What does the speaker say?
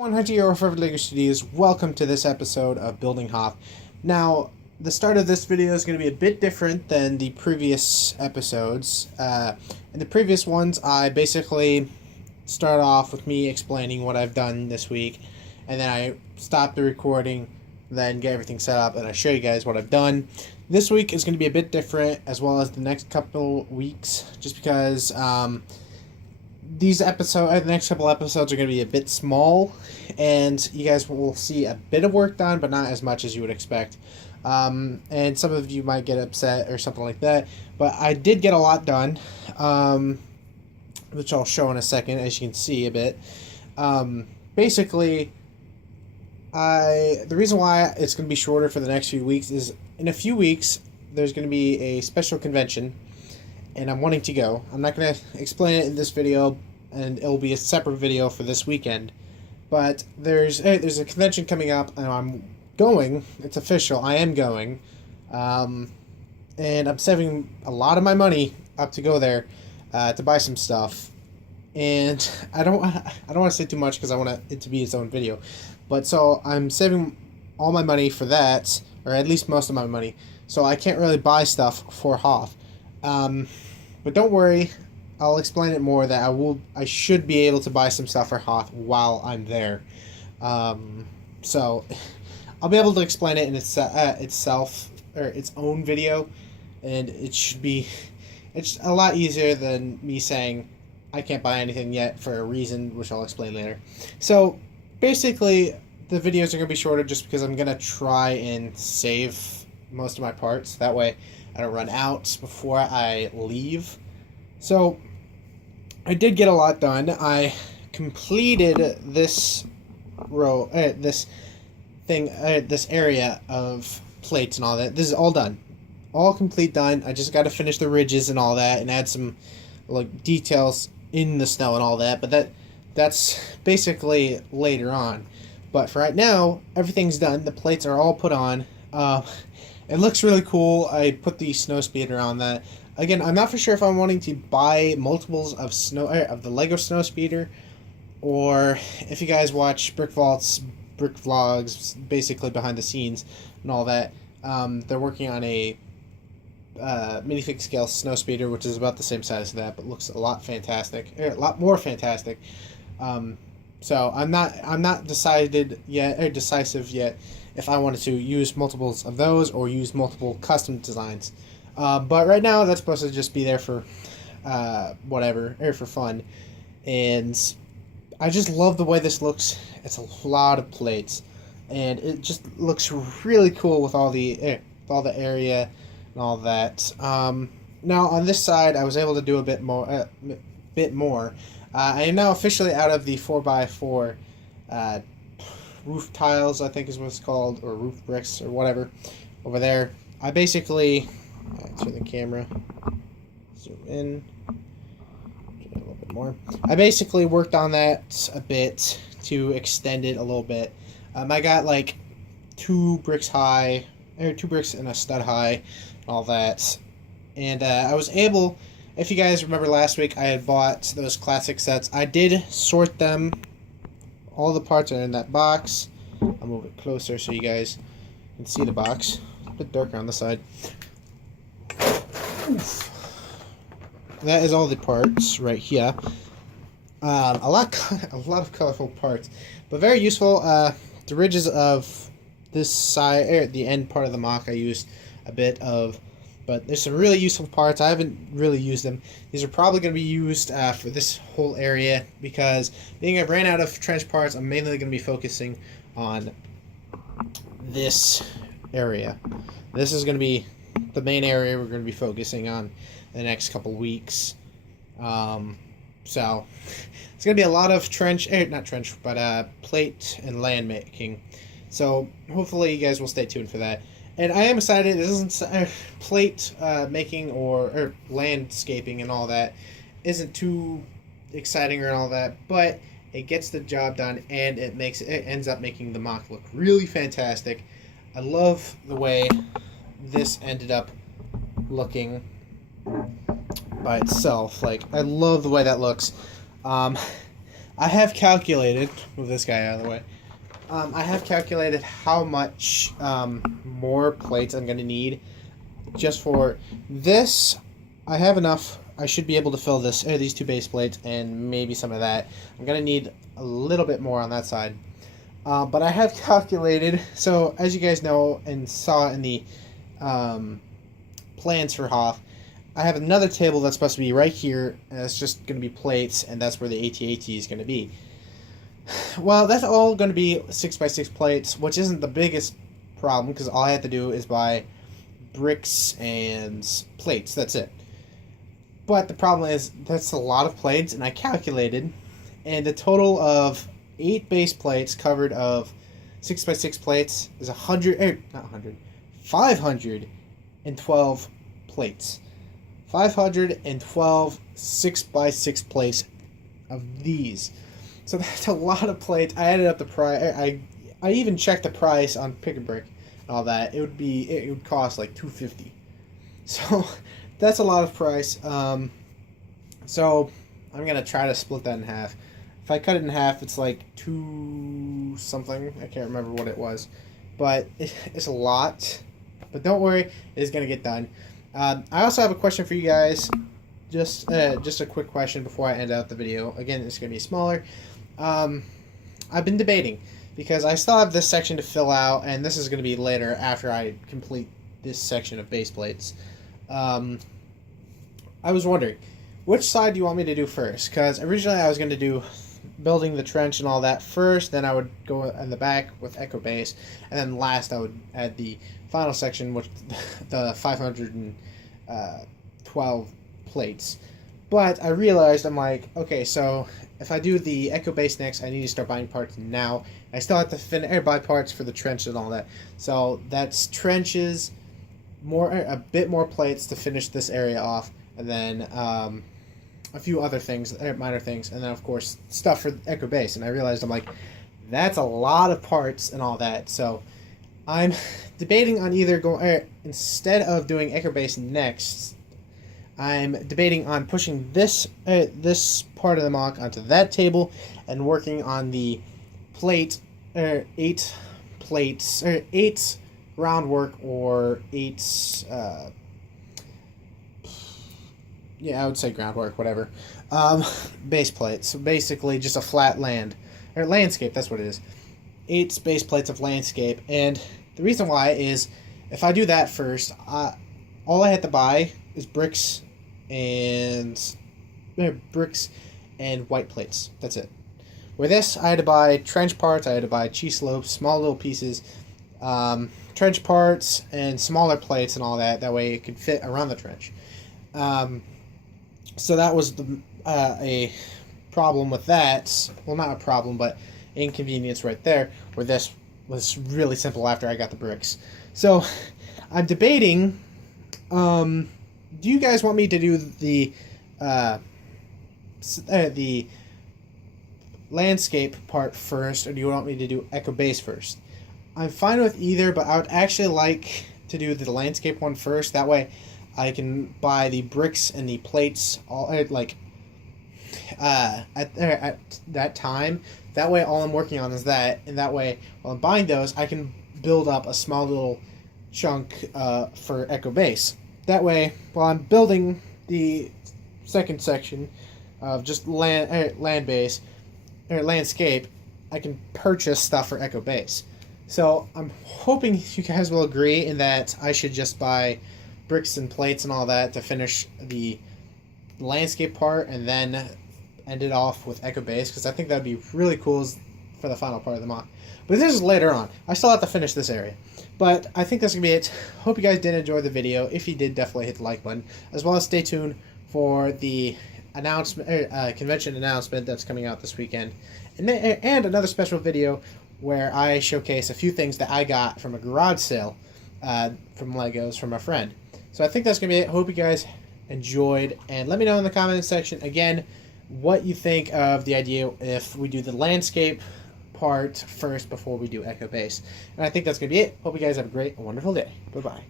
100-year for Lego Studios. Welcome to this episode of Building Hoth. Now, the start of this video is going to be a bit different than the previous episodes. In the previous ones, I basically start off with me explaining what I've done this week, and then I stop the recording, then get everything set up, and I show you guys what I've done. This week is going to be a bit different, as well as the next couple weeks, just because the next couple episodes are going to be a bit small, and you guys will see a bit of work done, but not as much as you would expect. And some of you might get upset or something like that, but I did get a lot done, which I'll show in a second, as you can see a bit. Basically, the reason why it's going to be shorter for the next few weeks is in a few weeks there's going to be a special convention, and I'm wanting to go. I'm not going to explain it in this video, and it'll be a separate video for this weekend. But there's a convention coming up, and I'm going. It's official. I am going, and I'm saving a lot of my money up to go there to buy some stuff. And I don't want to say too much because I want it to be its own video. But so I'm saving all my money for that, or at least most of my money. So I can't really buy stuff for Hoth. But don't worry, I'll explain it more that I should be able to buy some stuff for Hoth while I'm there. So I'll be able to explain it in itself, or its own video, and it's a lot easier than me saying I can't buy anything yet for a reason, which I'll explain later. So basically, the videos are going to be shorter just because I'm going to try and save most of my parts. That way I don't run out before I leave. So I did get a lot done. I completed this this area of plates and all that. This is all done. All complete done. I just got to finish the ridges and all that and add some details in the snow and all that, but that's basically later on. But for right now, everything's done. The plates are all put on. It looks really cool. I put the snow speeder on that. Again, I'm not for sure if I'm wanting to buy multiples of the Lego snow speeder, or if you guys watch Brick vlogs, basically behind the scenes and all that, they're working on a minifig scale snow speeder, which is about the same size as that, but looks a lot more fantastic. So I'm not decisive yet if I wanted to use multiples of those or use multiple custom designs. But right now that's supposed to just be there for for fun, and I just love the way this looks. It's a lot of plates, and it just looks really cool with all the area and all that. Now on this side, I was able to do a bit more. I am now officially out of the 4x4 roof tiles, I think is what it's called, or roof bricks, or whatever. Over there, I basically turn the camera, zoom in, a little bit more. I basically worked on that a bit to extend it a little bit. I got like 2 bricks high, or 2 bricks and a stud high, and all that. And I was able, if you guys remember last week, I had bought those classic sets. I did sort them. All the parts are in that box. I'll move it closer so you guys can see the box. It's a bit darker on the side. Oof. That is all the parts right here. A lot of colorful parts, but very useful. The ridges of this side, the end part of the mock, I used a bit of. But there's some really useful parts. I haven't really used them. These are probably going to be used for this whole area, because being I ran out of trench parts, I'm mainly going to be focusing on this area. This is going to be the main area we're going to be focusing on the next couple weeks. So it's going to be a lot of plate and land making. So hopefully you guys will stay tuned for that. And I am excited. It isn't plate making or landscaping and all that isn't too exciting or all that, but it gets the job done, and it ends up making the mock look really fantastic. I love the way this ended up looking by itself. I love the way that looks. I have calculated, move this guy out of the way. I have calculated how much more plates I'm going to need just for this. I have enough. I should be able to fill these 2 base plates and maybe some of that. I'm going to need a little bit more on that side. But I have calculated, so as you guys know and saw in the plans for Hoth, I have another table that's supposed to be right here, and it's just going to be plates, and that's where the AT-AT is going to be. Well, that's all going to be 6x6 plates, which isn't the biggest problem, because all I have to do is buy bricks and plates. That's it. But the problem is, that's a lot of plates, and I calculated, and the total of 8 base plates covered of 6x6 plates is 512 plates. 512 6x6 plates of these. So that's a lot of plates. I added up the price. I even checked the price on Pick a Brick and all that. It would cost like $250. So that's a lot of price. So I'm gonna try to split that in half. If I cut it in half, it's like 2 something. I can't remember what it was, but it's a lot. But don't worry, it is gonna get done. I also have a question for you guys. Just a quick question before I end out the video. Again, it's gonna be smaller. I've been debating because I still have this section to fill out, and this is going to be later after I complete this section of base plates. I was wondering, which side do you want me to do first? Because originally I was going to do building the trench and all that first, then I would go in the back with Echo Base, and then last I would add the final section with the 512 plates. But I realized, I'm like, okay, so if I do the Echo Base next, I need to start buying parts now. I still have to buy parts for the trench and all that. So that's trenches, a bit more plates to finish this area off, and then a few other things, minor things, and then of course stuff for Echo Base. And I realized, I'm like, that's a lot of parts and all that. So I'm debating on either instead of doing Echo Base next, I'm debating on pushing this part of the mock onto that table and working on the 8 plates, 8 groundwork, or 8 I would say groundwork, whatever, base plates. So basically just a flat landscape, that's what it is. 8 base plates of landscape. And the reason why is, if I do that first, all I have to buy is bricks and white plates. That's it. With this, I had to buy trench parts, I had to buy cheese slopes, small little pieces, trench parts, and smaller plates and all that. That way it could fit around the trench. So that was a problem with that. Well, not a problem, but inconvenience right there, where this was really simple after I got the bricks. So I'm debating, do you guys want me to do the landscape part first, or do you want me to do Echo Base first? I'm fine with either, but I would actually like to do the landscape one first. That way I can buy the bricks and the plates all at that time. That way all I'm working on is that, and that way while I'm buying those, I can build up a small little chunk for Echo Base. That way, while I'm building the second section of just land base or landscape, I can purchase stuff for Echo Base. So I'm hoping you guys will agree in that I should just buy bricks and plates and all that to finish the landscape part, and then end it off with Echo Base, because I think that'd be really cool for the final part of the mock. But this is later on. I still have to finish this area. But I think that's going to be it. Hope you guys did enjoy the video. If you did, definitely hit the like button. As well as stay tuned for the convention announcement that's coming out this weekend. And another special video where I showcase a few things that I got from a garage sale from Legos from a friend. So I think that's going to be it. Hope you guys enjoyed. And let me know in the comments section, again, what you think of the idea if we do the landscape part first before we do Echo Base. And I think that's going to be it. Hope you guys have a great and wonderful day. Bye-bye.